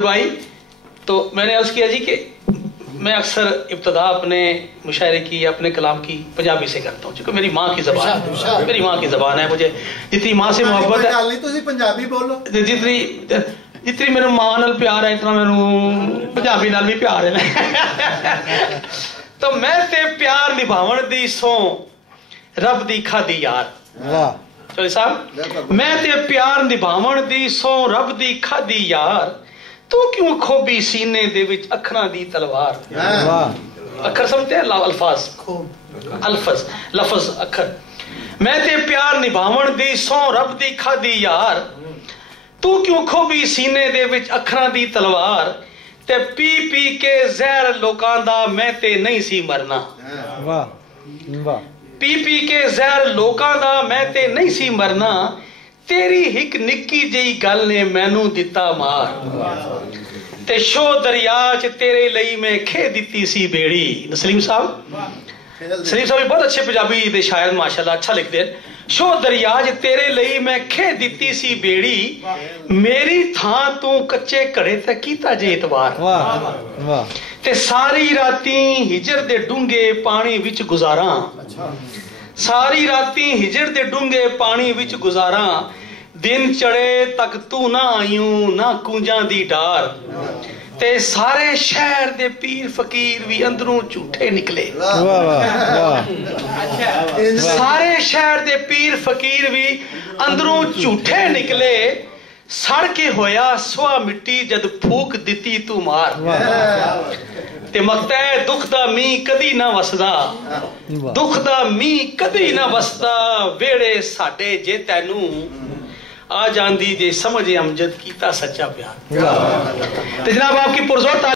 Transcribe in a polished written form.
भाई तो मैंने अर्ज किया जी कि मैं अक्सर इब्तदा अपने मुशायरे की या अपने कलाम की पंजाबी से करता हूँ, क्योंकि मेरी माँ की ज़बान है, मेरी माँ की ज़बान है। मुझे जितनी माँ से मोहब्बत है, पंजाबी बोलो, जितनी जितनी मेरे माँ नाल प्यार है, इतना मैनू पंजाबी नाल भी प्यार है। तो मैं ते प्यार निभावन दी सो रब दी खादी यार। चलो साहब, मैं ते प्यार निभावन दी सो रब दी खादी यार, तू क्यों खोबी सीने दे विच अखरां दी तलवार। अखर समझते हैं, अल्फाज अल्फज लफज अखर। मैं ते प्यार निभावन दी सो रब दी खादी यार, तू क्यों खोबी सीने दे विच अखरां दी तलवार, ते पी पी के जहर लोकां दा मैं ते नहीं सी मरना। वाह, पी पी के जहर लोकां दा मैं ते नहीं सी मरना, तेरी हिक निक्की जी गल ने मैनू दिता मार, ते शो दरिया च तेरे लई मैं खे दिती सी बेड़ी। सलीम साहब भी बहुत अच्छे पंजाबी दे शायर माशाल्लाह, अच्छा लिखते हैं। शो दरिया च तेरे लई मैं खे दिती सी बेड़ी, मेरी थां तू कच्चे घड़े ते कीता जे इतवार। ते सारी राती हिजर दे डूंगे पानी विच गुजारा, सारी राती हिजर दे डूंगे पानी विच गुजारा, दिन चढ़े तक तू ना आयूं ना कूंजा दी डार, ते सारे शहर दे पीर फकीर भी अंदरों झूठे निकले। सारे शहर दे पीर फकीर भी अंदरों झूठे निकले, सड़ के होया सुआ मिट्टी जद फूक दिती तू मार, ते मकता है दुख दा मींह कदी ना वसदा, दुख दा मींह कदी ना वसदा, वेड़े साडे जे तैनू आ जांदी जे समझ अमजद कीता सच्चा प्यार। ते जनाब आपकी पुरजोर